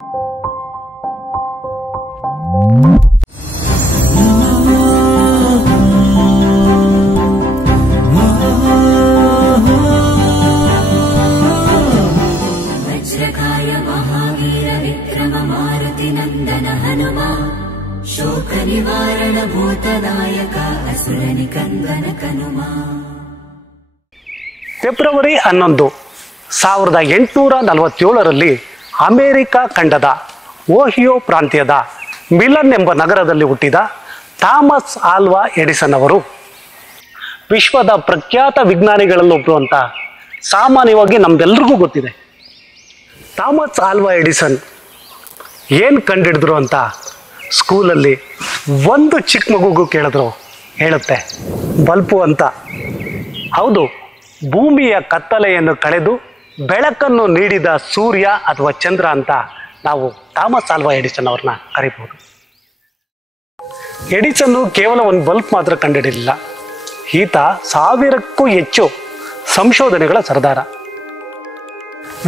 ವಜ್ರಕಾಯ ಮಹಾವೀರ ವಿಕ್ರಮ ಮಾರುತಿ ನಂದನ ಹನುಮ ಶೋಕ ನಿವಾರಣ ಭೂತನಾಯಕ ಅಸುರ ನಿಕಂದನ ಕನುಮ. February 11, 1847ರಲ್ಲಿ America ಖಂಡದ ಓಹಿಯೋ ಪ್ರಾಂತ್ಯದ ಮಿಲನ್ ಎಂಬ ನಗರದಲ್ಲಿ ಹುಟ್ಟಿದ ಥಾಮಸ್ ಆಲ್ವಾ ಎಡಿಸನ್ ಅವರು ವಿಶ್ವದ ಪ್ರಖ್ಯಾತ ವಿಜ್ಞಾನಿಗಳಲ್ಲೊಬ್ಬರು ಅಂತ ಸಾಮಾನ್ಯವಾಗಿ ನಮ್ಗೆಲ್ರಿಗೂ ಗೊತ್ತಿದೆ. ಥಾಮಸ್ ಆಲ್ವಾ ಎಡಿಸನ್ ಏನು ಕಂಡಿಡಿದ್ರು ಅಂತ ಸ್ಕೂಲಲ್ಲಿ ಒಂದು ಚಿಕ್ಕ ಮಗುಗೂ ಕೇಳಿದ್ರು ಹೇಳುತ್ತೆ, ಬಲ್ಪು ಅಂತ. ಹೌದು, ಭೂಮಿಯ ಕತ್ತಲೆಯನ್ನು ಕಳೆದು ಬೆಳಕನ್ನು ನೀಡಿದ ಸೂರ್ಯ ಅಥವಾ ಚಂದ್ರ ಅಂತ ನಾವು ಥಾಮಸ್ ಆಲ್ವಾ ಎಡಿಸನ್ ಅವ್ರನ್ನ ಕರಿಬಹುದು. ಎಡಿಸನ್ನು ಕೇವಲ ಒಂದು ಬಲ್ಬ್ ಮಾತ್ರ ಕಂಡುಹಿಡಿಯಲಿಲ್ಲ, ಈತ 1000ಕ್ಕೂ ಹೆಚ್ಚು ಸಂಶೋಧನೆಗಳ ಸರದಾರ.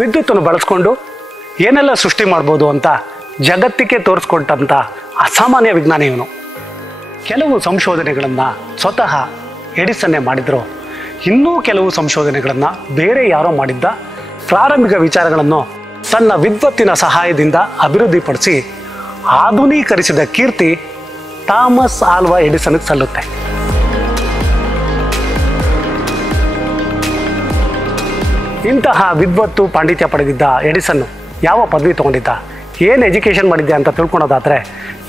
ವಿದ್ಯುತ್ತನ್ನು ಬಳಸ್ಕೊಂಡು ಏನೆಲ್ಲ ಸೃಷ್ಟಿ ಮಾಡ್ಬೋದು ಅಂತ ಜಗತ್ತಿಗೆ ತೋರಿಸ್ಕೊಟ್ಟಂಥ ಅಸಾಮಾನ್ಯ ವಿಜ್ಞಾನಿ ಇವನು. ಕೆಲವು ಸಂಶೋಧನೆಗಳನ್ನು ಸ್ವತಃ ಎಡಿಸನ್ನೇ ಮಾಡಿದ್ರು, ಇನ್ನೂ ಕೆಲವು ಸಂಶೋಧನೆಗಳನ್ನು ಬೇರೆ ಯಾರೋ ಮಾಡಿದ್ದ ಪ್ರಾರಂಭಿಕ ವಿಚಾರಗಳನ್ನು ತನ್ನ ವಿದ್ವತ್ತಿನ ಸಹಾಯದಿಂದ ಅಭಿವೃದ್ಧಿಪಡಿಸಿ ಆಧುನೀಕರಿಸಿದ ಕೀರ್ತಿ ಥಾಮಸ್ ಆಲ್ವಾ ಎಡಿಸನ್ಗೆ ಸಲ್ಲುತ್ತೆ. ಇಂತಹ ವಿದ್ವತ್ತು ಪಾಂಡಿತ್ಯ ಪಡೆದಿದ್ದ ಎಡಿಸನ್ ಯಾವ ಪದವಿ ತಗೊಂಡಿದ್ದ, ಏನು ಎಜುಕೇಷನ್ ಮಾಡಿದ್ದೆ ಅಂತ ತಿಳ್ಕೊಳೋದಾದರೆ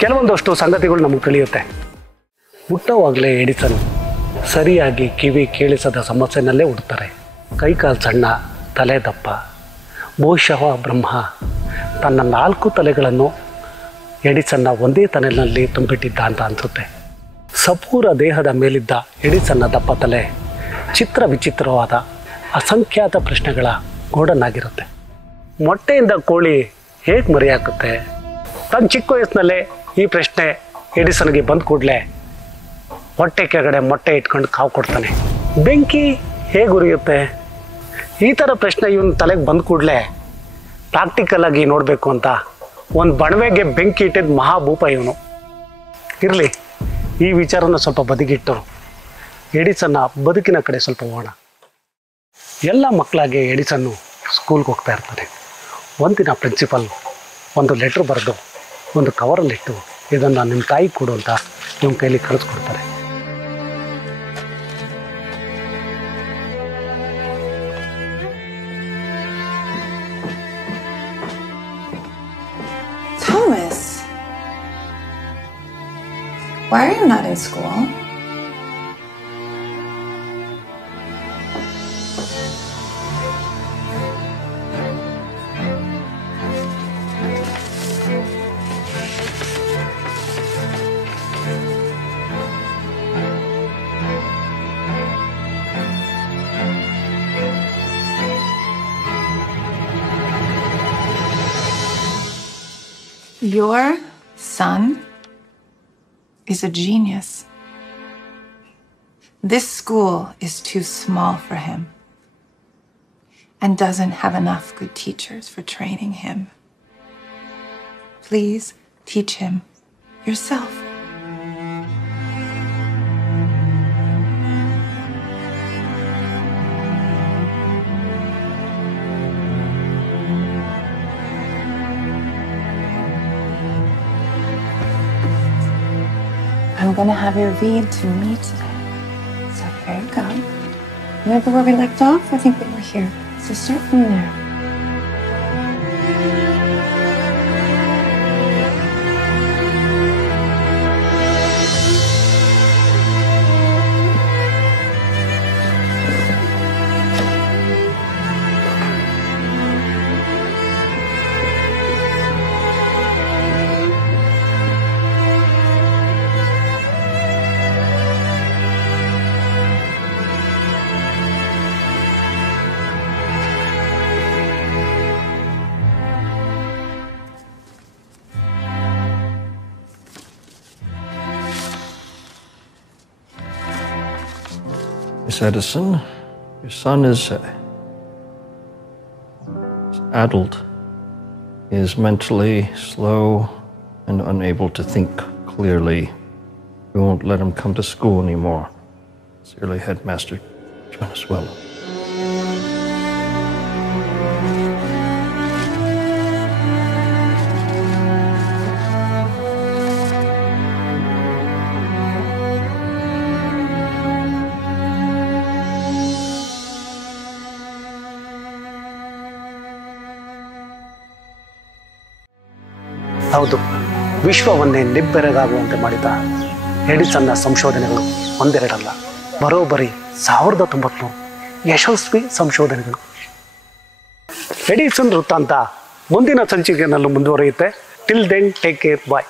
ಕೆಲವೊಂದಷ್ಟು ಸಂಗತಿಗಳು ನಮಗೆ ತಿಳಿಯುತ್ತೆ. ಹುಟ್ಟುವಾಗಲೇ ಎಡಿಸನ್ ಸರಿಯಾಗಿ ಕಿವಿ ಕೇಳಿಸದ ಸಮಸ್ಯೆನಲ್ಲೇ ಹುಡ್ತಾರೆ. ಕೈಕಾಲು ಸಣ್ಣ, ತಲೆ ದಪ್ಪ. ಬಹುಶಃ ಬ್ರಹ್ಮ ತನ್ನ 4 ತಲೆಗಳನ್ನು ಎಡಿಸನ್ನ ಒಂದೇ ತಲೆಯಲ್ಲಿ ತುಂಬಿಟ್ಟಿದ್ದ ಅಂತ ಅನಿಸುತ್ತೆ. ಸಪೂರ ದೇಹದ ಮೇಲಿದ್ದ ಎಡಿಸನ್ನ ದಪ್ಪ ತಲೆ ಚಿತ್ರ ವಿಚಿತ್ರವಾದ ಅಸಂಖ್ಯಾತ ಪ್ರಶ್ನೆಗಳ ಗೋಡನ್ನಾಗಿರುತ್ತೆ. ಮೊಟ್ಟೆಯಿಂದ ಕೋಳಿ ಹೇಗೆ ಮರಿ ಹಾಕುತ್ತೆ? ತನ್ನ ಚಿಕ್ಕ ವಯಸ್ಸಿನಲ್ಲೇ ಈ ಪ್ರಶ್ನೆ ಎಡಿಸನ್ಗೆ ಬಂದ ಕೂಡಲೇ ಹೊಟ್ಟೆ ಕೆಳಗಡೆ ಮೊಟ್ಟೆ ಇಟ್ಕೊಂಡು ಕಾವು ಕೊಡ್ತಾನೆ. ಬೆಂಕಿ ಹೇಗೆ ಉರಿಯುತ್ತೆ? ಈ ಥರ ಪ್ರಶ್ನೆ ಇವನು ತಲೆಗೆ ಬಂದ ಕೂಡಲೇ ಪ್ರಾಕ್ಟಿಕಲ್ ಆಗಿ ನೋಡಬೇಕು ಅಂತ ಒಂದು ಬಣವೆಗೆ ಬೆಂಕಿ ಇಟ್ಟಿದ್ದ ಮಹಾಭೂಪ ಇವನು. ಇರಲಿ, ಈ ವಿಚಾರನ ಸ್ವಲ್ಪ ಬದಿಗಿಟ್ಟು ಎಡಿಸನ್ನ ಬದುಕಿನ ಕಡೆ ಸ್ವಲ್ಪ ಹೋಗೋಣ. ಎಲ್ಲ ಮಕ್ಕಳಾಗಿ ಎಡಿಸನ್ನು ಸ್ಕೂಲ್ಗೆ ಹೋಗ್ತಾ ಇರ್ತಾನೆ. ಒಂದಿನ ಪ್ರಿನ್ಸಿಪಲ್ ಒಂದು ಲೆಟ್ರ್ ಬರೆದು ಒಂದು ಕವರಲ್ಲಿಟ್ಟು ಇದನ್ನು ನಿಮ್ಮ ತಾಯಿ ಕೊಡು ಅಂತ ನಿಮ್ಮ ಕೈಲಿ ಕಳಿಸ್ಕೊಡ್ತಾರೆ. Thomas, why are you not in school? Your son is a genius. This school is too small for him and doesn't have enough good teachers for training him. Please teach him yourself. I'm gonna have you read to me today. So here you go. Remember where we left off? I think we were here. So start from there. Miss Edison, your son is adult. He is mentally slow and unable to think clearly. We won't let him come to school anymore. Sincerely, Headmaster Jonas Wellow. ಹೌದು, ವಿಶ್ವವನ್ನೇ ನಿಬ್ಬೆರಗಾಗುವಂತೆ ಮಾಡಿದ ಎಡಿಸನ್ನ ಸಂಶೋಧನೆಗಳು ಒಂದೆರಡಲ್ಲ, ಬರೋಬ್ಬರಿ 1093 ಯಶಸ್ವಿ ಸಂಶೋಧನೆಗಳು. Edison ವೃತ್ತಾಂತ ಮುಂದಿನ ಸಂಚಿಕೆಯಲ್ಲೂ ಮುಂದುವರಿಯುತ್ತೆ. Till then take care, ಬಾಯ್.